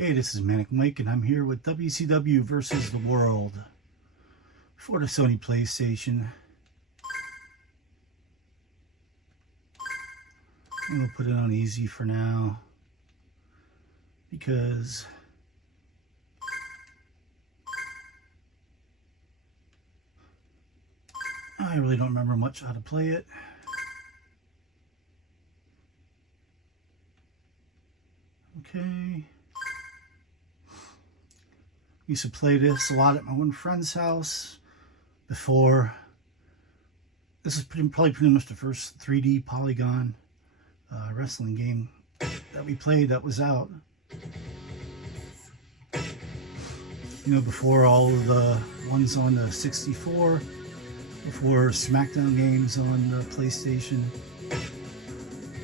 Hey, this is Manic Mike, and I'm here with WCW versus the World for the Sony PlayStation. And we'll put it on easy for now because I really don't remember much how to play it. Okay. Used to play this a lot at my one friend's house before. This is probably pretty much the first 3D polygon wrestling game that we played that was out. You know, before all of the ones on the 64, before SmackDown games on the PlayStation.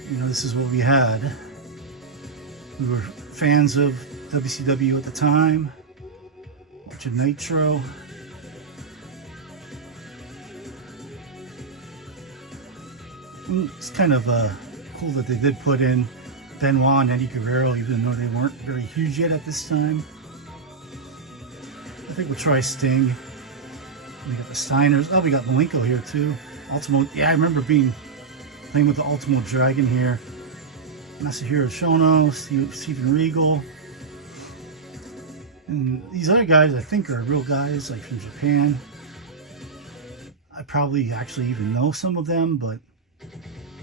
You know, this is what we had. We were fans of WCW at the time. Watching Nitro. It's kind of cool that they did put in Benoit and Eddie Guerrero, even though they weren't very huge yet at this time. I think we'll try Sting. We got the Steiners. Oh, we got Malenko here too. Ultimo. Yeah, I remember playing with the Ultimo Dragon here. Masahiro Shono, Steven Regal. And these other guys, I think, are real guys, like from Japan. I probably actually even know some of them, but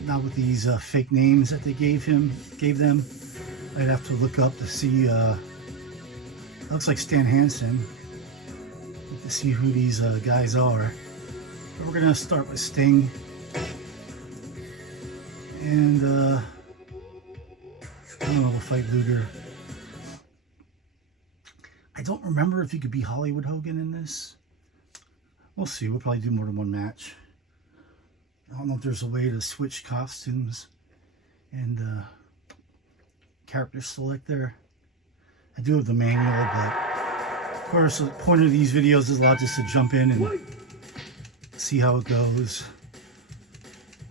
not with these fake names that they gave them. I'd have to look up to see. Looks like Stan Hansen. To see who these guys are. But we're gonna start with Sting, and I don't know, we'll fight Luger. I don't remember if you could be Hollywood Hogan in this. We'll see. We'll probably do more than one match. I don't know if there's a way to switch costumes and character select there. I do have the manual, but of course the point of these videos is a lot just to jump in and see how it goes.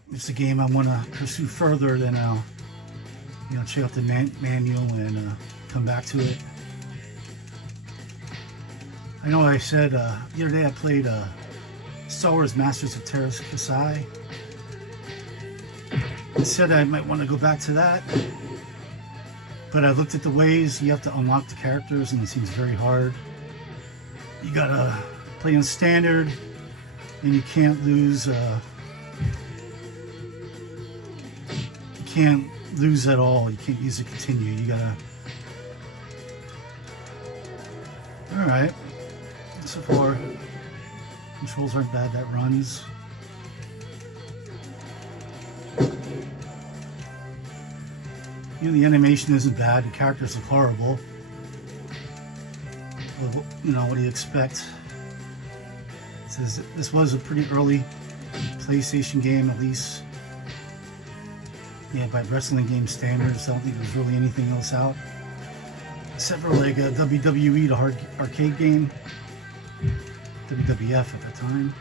If it's a game I want to pursue further, then I'll check out the manual and come back to it. I know I said the other day I played Star Wars Masters of Terras Kasai. I said I might want to go back to that, but I looked at the ways you have to unlock the characters, and it seems very hard. You gotta play on standard, and you can't lose. You can't lose at all. You can't use a continue. You gotta. All right. So far, controls aren't bad. That runs. You know, the animation isn't bad. The characters look horrible. Well, you know, what do you expect? It says this was a pretty early PlayStation game, at least. Yeah, by wrestling game standards, I don't think there's really anything else out. Except for like a WWE, the arcade game. WWF at that time.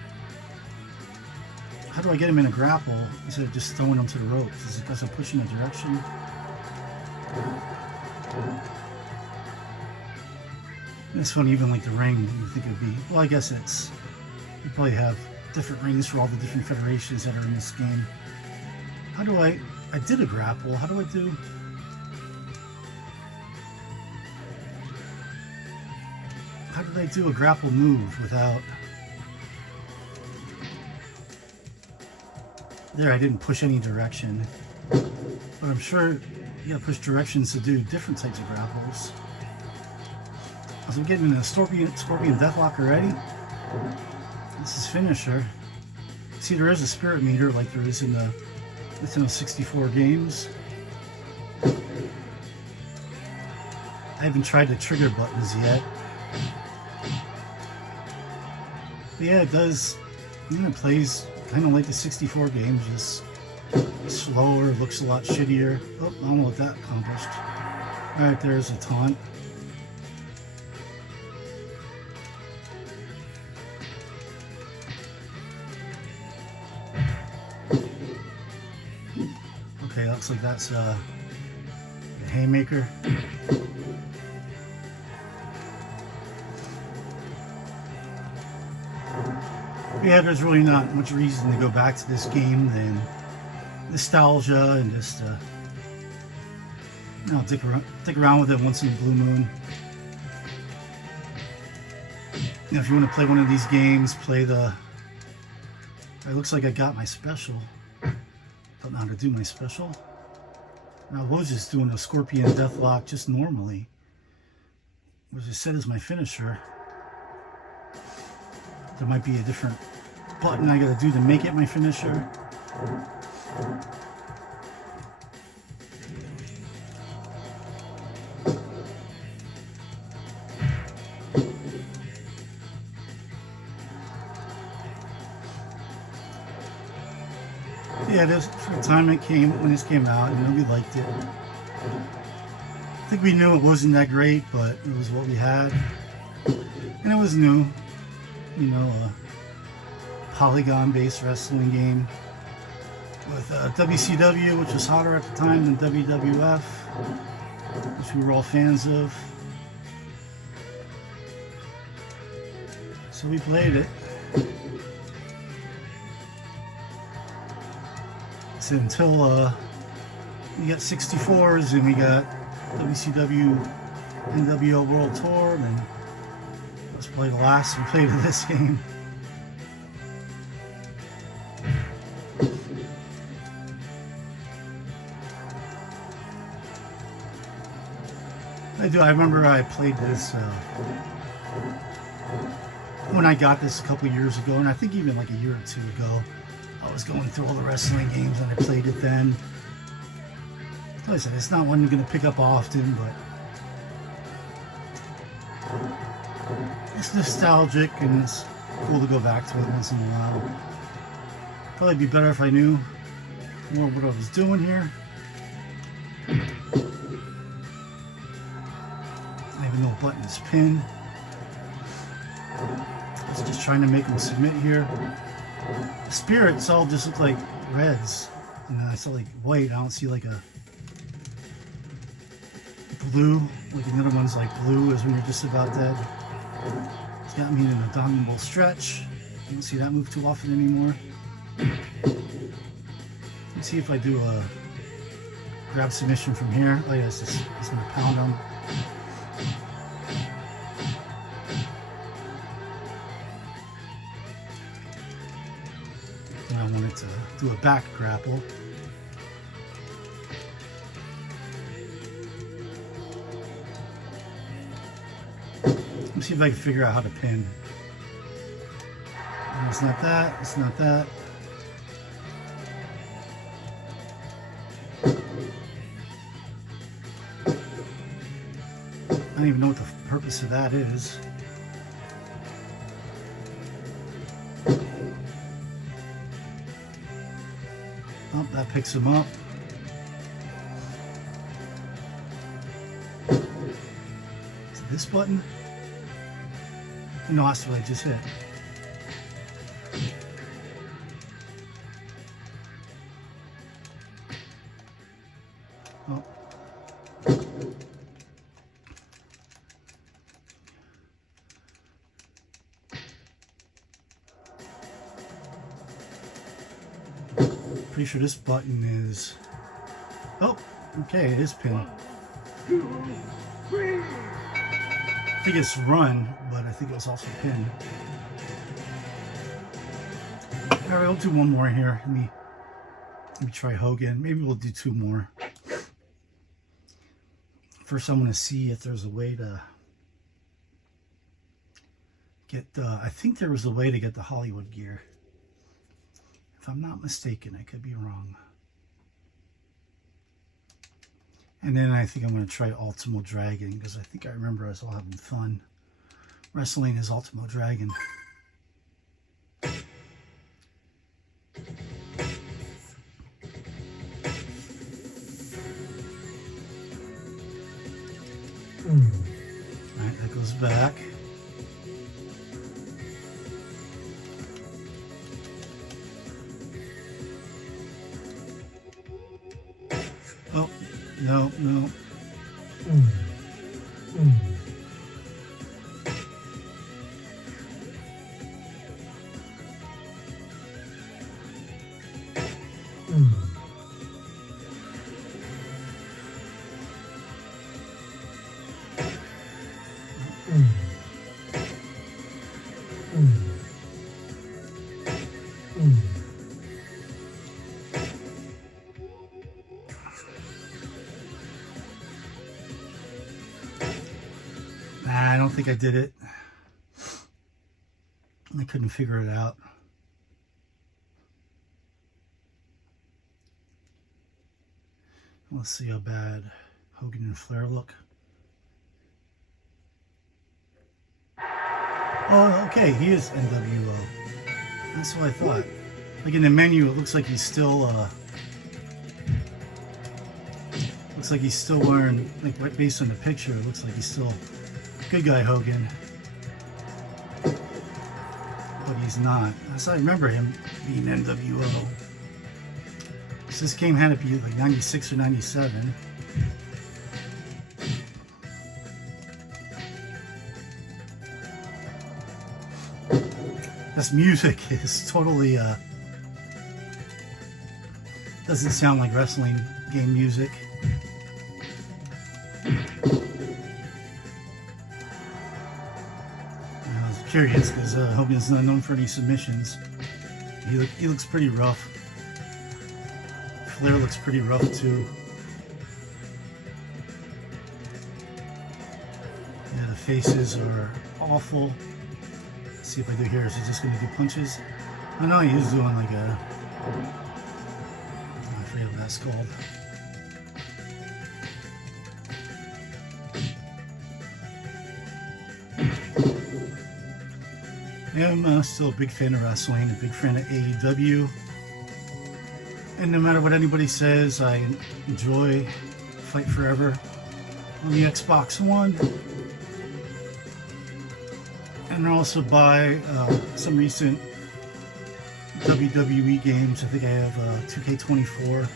How do I get him in a grapple instead of just throwing him to the ropes? Is it because I'm pushing a direction? This one, even like the ring, you think it would be. Well, I guess it's. You probably have different rings for all the different federations that are in this game. How do I did a grapple. How do I do? How did I do a grapple move without... There, I didn't push any direction. But I'm sure you gotta push directions to do different types of grapples. As I'm getting a Scorpion Deathlock already. This is finisher. See, there is a spirit meter like there is in the Nintendo 64 games. I haven't tried the trigger buttons yet. But yeah, it does. It plays kind of like the 64 games, just slower, looks a lot shittier. Oh, I don't know what that accomplished. Alright, there's a taunt. Okay, looks like that's a haymaker. Yeah, there's really not much reason to go back to this game than nostalgia and just dick around with it once in a blue moon. You know, if you want to play one of these games, play the... It looks like I got my special. Don't know how to do my special. I was just doing a Scorpion Deathlock just normally, which is set as my finisher. There might be a different button I gotta do to make it my finisher. Yeah, this for the time it came when this came out, and we liked it. I think we knew it wasn't that great, but it was what we had, and it was new. You know, a polygon-based wrestling game with WCW, which was hotter at the time than WWF, which we were all fans of. So we played it. So until we got 64s and we got WCW NWO World Tour, and let's play the last we played of this game. I remember I played this when I got this a couple years ago, and I think even like a year or two ago. I was going through all the wrestling games and I played it then. Like I said, it's not one I'm going to pick up often, but it's nostalgic and it's cool to go back to it once in a while. Probably be better if I knew more what I was doing here. I don't even know what button is pinned. I was just trying to make them submit here. The spirits all just look like reds, and I saw like white. I don't see like a blue, like another one's like blue is when you're just about dead. It's got me in an abdominal stretch. I don't see that move too often anymore. Let's see if I do a grab submission from here. Oh yes, it's gonna pound them. I wanted to do a back grapple. Let's see if I can figure out how to pin. No, it's not that, it's not that. I don't even know what the purpose of that is. Oh, that picks him up. Is it this button? No, that's what I just hit. Oh. Pretty sure this button is... Oh, okay, it is pin. 1, 2, 3. I think it's run, but I think it was also pin. Alright, I'll do one more here. Let me try Hogan. Maybe we'll do 2 more. First, I want to see if there's a way to get I think there was a way to get the Hollywood gear. If I'm not mistaken, I could be wrong. And then I think I'm going to try Ultimo Dragon, because I think I remember us all having fun wrestling as Ultimo Dragon. Alright, that goes back. Oh, no, no. I don't think I did it. I couldn't figure it out. Let's see how bad Hogan and Flair look. Oh, okay, he is NWO. That's what I thought. Like in the menu, it looks like he's still, wearing, like based on the picture, it looks like he's still good guy Hogan. But he's not. That's how I remember him being NWO. So this game had to be like 96 or 97. This music is totally, doesn't sound like wrestling game music. I was curious because Hogan's not known for any submissions. He looks pretty rough. Flair looks pretty rough too. Yeah, the faces are awful. Let's see if I do here. Is he just going to do punches? Oh no, he's doing like a... I forget what that's called. Yeah, I'm still a big fan of wrestling, a big fan of AEW. And no matter what anybody says, I enjoy Fight Forever on the Xbox One. And I also buy some recent WWE games. I think I have 2K24.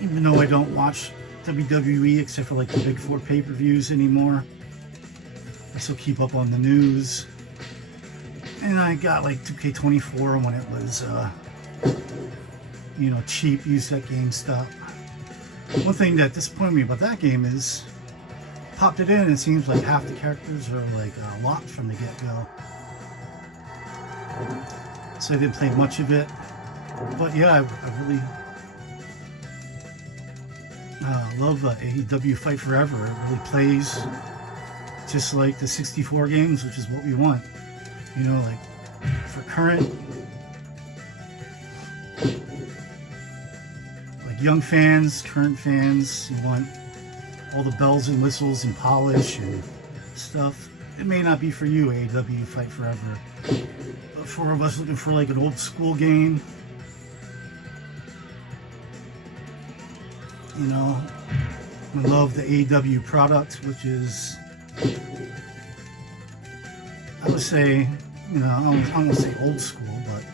Even though I don't watch WWE except for like the big 4 pay-per-views anymore, I still keep up on the news. And I got like 2K24 when it was, you know, cheap, used at GameStop. One thing that disappointed me about that game is, popped it in, it seems like half the characters are like locked from the get-go. So I didn't play much of it. But yeah, I really love AEW Fight Forever. It really plays just like the 64 games, which is what we want. You know, like for current, like young fans, current fans, you want all the bells and whistles and polish and stuff. It may not be for you, AEW Fight Forever. But for us looking for like an old school game, you know, I love the AEW product, which is, I would say, you know, I don't want to say old school, but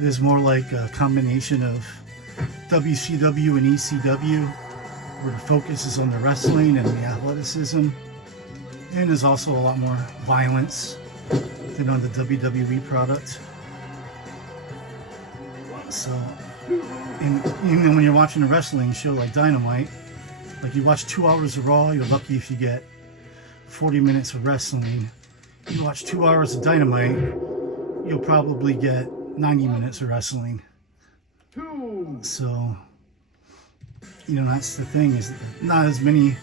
it is more like a combination of WCW and ECW, where the focus is on the wrestling and the athleticism, and there's also a lot more violence than on the WWE product. So, and even when you're watching a wrestling show like Dynamite, like you watch 2 hours of Raw, you're lucky if you get 40 minutes of wrestling. You watch 2 hours of Dynamite, you'll probably get 90 minutes of wrestling. So, you know, that's the thing, is not as many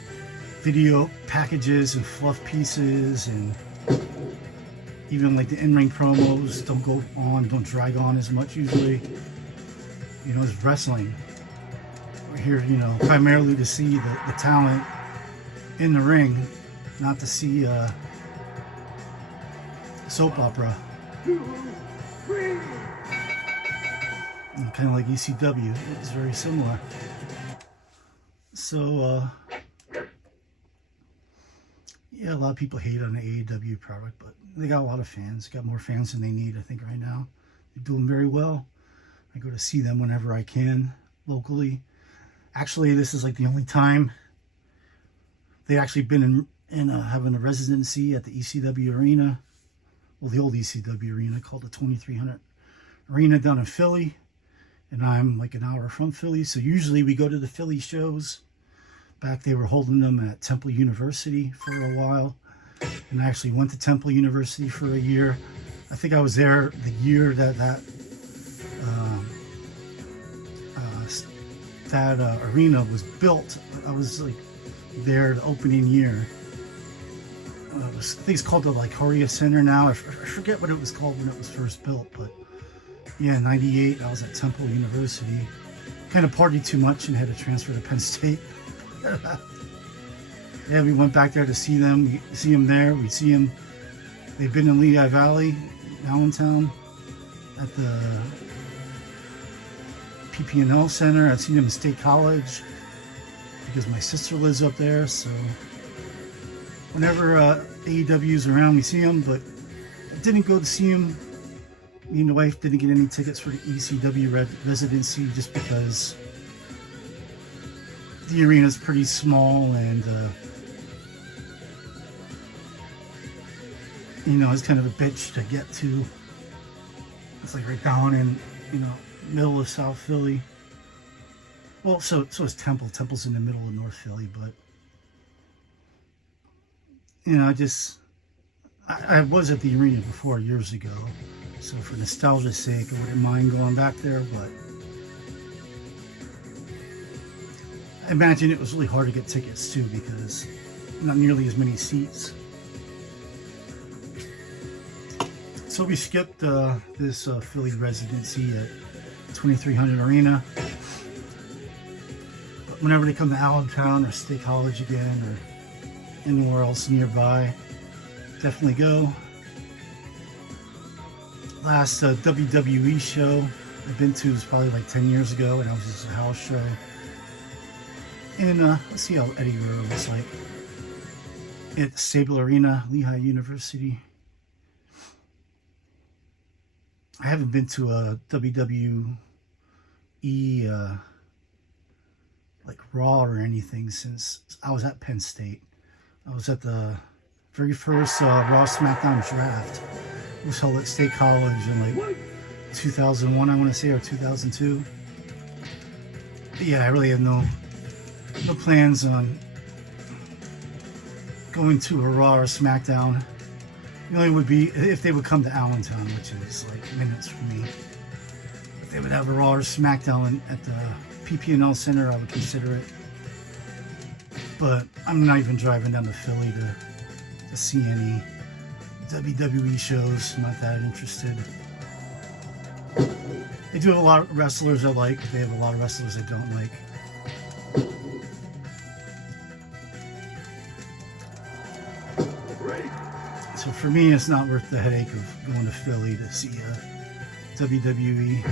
video packages and fluff pieces, and even like the in-ring promos don't drag on as much usually. You know, it's wrestling. We're here, you know, primarily to see the talent in the ring, not to see soap opera. And kind of like ECW, it's very similar. So, yeah, a lot of people hate on the AEW product, but they got a lot of fans. Got more fans than they need, I think, right now. They're doing very well. I go to see them whenever I can, locally. Actually, this is like the only time they've actually been in having a residency at the ECW arena. Well, the old ECW arena, called the 2300 Arena down in Philly. And I'm like an hour from Philly, so usually we go to the Philly shows. Back they were holding them at Temple University for a while. And I actually went to Temple University for a year. I think I was there the year that arena was built. I was like there the opening year. I think it's called the like Korea Center now. I forget what it was called when it was first built, but yeah, in '98 I was at Temple University. Kind of partied too much and had to transfer to Penn State. Yeah, we went back there to see them. We see them there. We see them. They've been in Lehigh Valley, Allentown, at the PP&L Center. I've seen them in State College because my sister lives up there. So whenever AEW's around, we see them. But I didn't go to see them. Me and the wife didn't get any tickets for the ECW residency just because the arena's pretty small and you know, it's kind of a bitch to get to. It's like right down in, you know, middle of South Philly. Well, so is Temple. Temple's in the middle of North Philly, but you know, I was at the arena before years ago, so for nostalgia's sake, I wouldn't mind going back there, but I imagine it was really hard to get tickets too because not nearly as many seats. So we skipped this Philly residency at 2300 Arena. But whenever they come to Allentown or State College again or anywhere else nearby, definitely go. Last WWE show I've been to was probably like 10 years ago, and that was just a house show. And let's see how Eddie Guerrero was like at Sable Arena, Lehigh University. I haven't been to a WWE like Raw or anything since I was at Penn State. I was at the very first Raw SmackDown draft. It was held at State College in like 2001, I want to say, or 2002. But yeah, I really have no plans on going to a Raw or SmackDown. The only would be if they would come to Allentown, which is like minutes from me. If they would have a Raw or SmackDown at the PP&L Center, I would consider it. But I'm not even driving down to Philly to see any WWE shows. I'm not that interested. They do have a lot of wrestlers I like. They have a lot of wrestlers I don't like. So for me, it's not worth the headache of going to Philly to see WWE.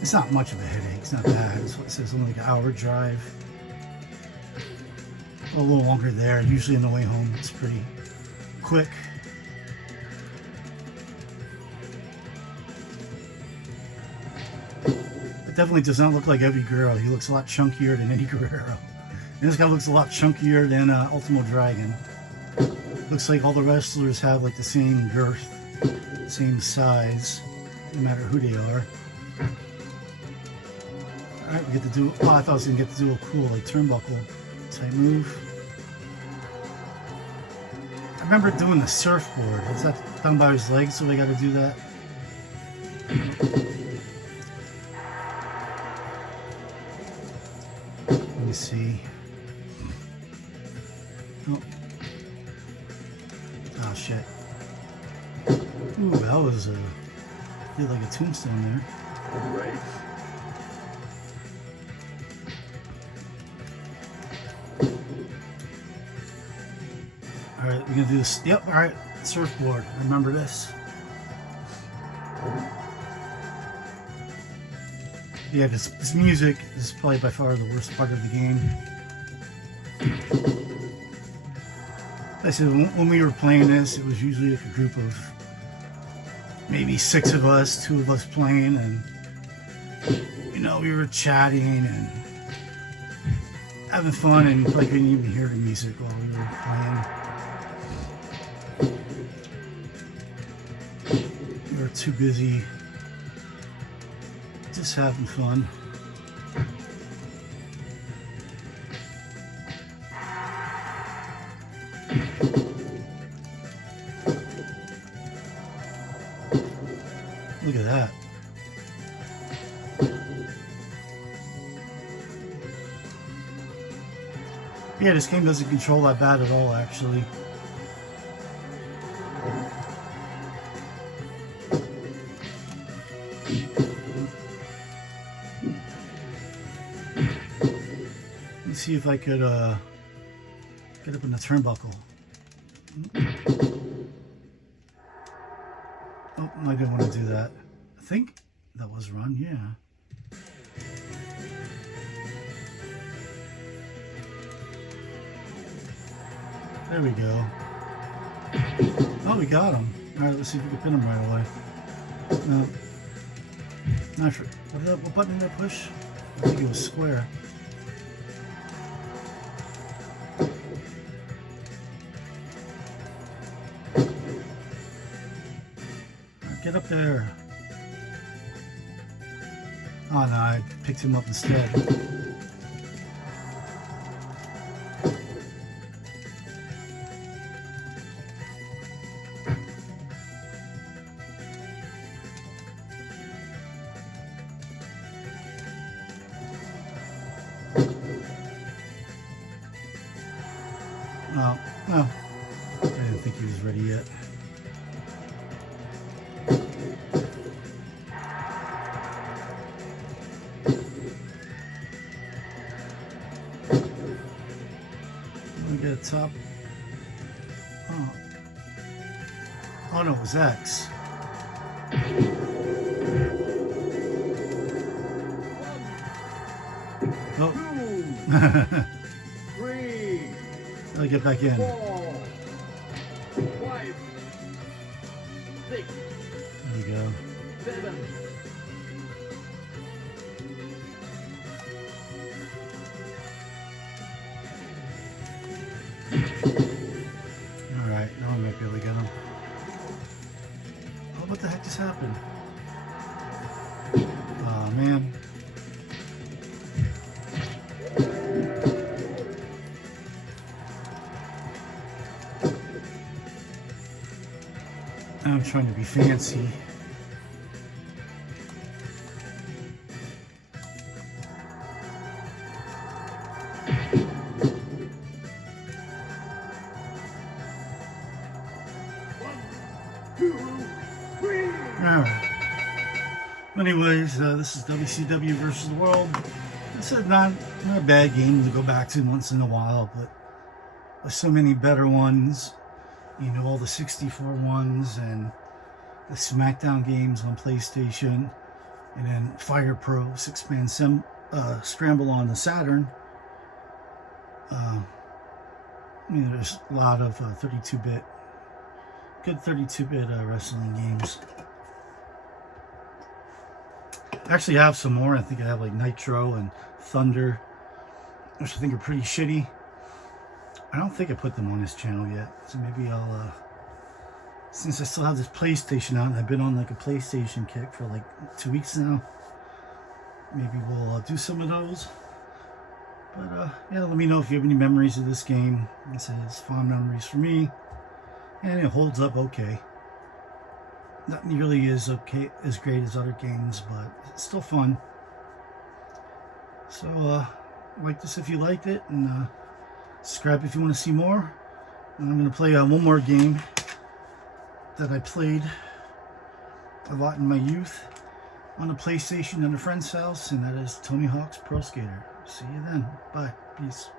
It's not much of a headache. It's not bad. It's what it says, only like an hour drive. A little longer there. Usually on the way home, it's pretty quick. It definitely does not look like Eddie Guerrero. He looks a lot chunkier than Eddie Guerrero. And this guy looks a lot chunkier than Ultimo Dragon. Looks like all the wrestlers have like the same girth, same size, no matter who they are. Alright, we get to do, oh, I thought I was going to get to do a cool like turnbuckle type move. I remember doing the surfboard. Is that done by his legs, so they got to do that? Let me see. Oh. Oh shit. Ooh, that was did like a tombstone there. Right. Alright, we're gonna do this. Yep, alright. Surfboard. Remember this. Yeah, this music is probably by far the worst part of the game. I said, when we were playing this, it was usually like a group of maybe 6 of us, 2 of us playing, and you know, we were chatting and having fun, and like we didn't even hear the music while we were playing. We were too busy just having fun. Look at that. Yeah, this game doesn't control that bad at all, actually. Let's see if I could get up in the turnbuckle. Oh, I didn't want to do that. I think that was run, yeah. There we go. Oh, we got him. Alright, let's see if we can pin him right away. No. Not sure. What button did I push? I think it was square. Get up there. Oh no, I picked him up instead. Oh, no. I didn't think he was ready yet. Let me get a top. Oh. Oh no, it was X. Oh. 2, 3. I'll get back in. 4, 5, 6. There we go. 7. Alright, now I might be able to get him. Oh, what the heck just happened? Oh man. I'm trying to be fancy. Alright. Anyways, this is WCW versus the World. It's not a bad game to go back to once in a while, but there's so many better ones. You know, all the 64 ones and the SmackDown games on PlayStation, and then Fire Pro 6-man Scramble on the Saturn. You know, there's a lot of 32-bit, good 32-bit wrestling games. I actually have some more. I think I have like Nitro and Thunder, which I think are pretty shitty. I don't think I put them on this channel yet, so maybe I'll, since I still have this PlayStation out, and I've been on like a PlayStation kick for like 2 weeks now, maybe we'll do some of those. But yeah, let me know if you have any memories of this game. Like I said, it's fond memories for me, and it holds up okay. Not nearly as great as other games, but it's still fun. So like this if you liked it, and subscribe if you want to see more. And I'm going to play one more game that I played a lot in my youth on a PlayStation in a friend's house, and that is Tony Hawk's Pro Skater. See you then. Bye. Peace.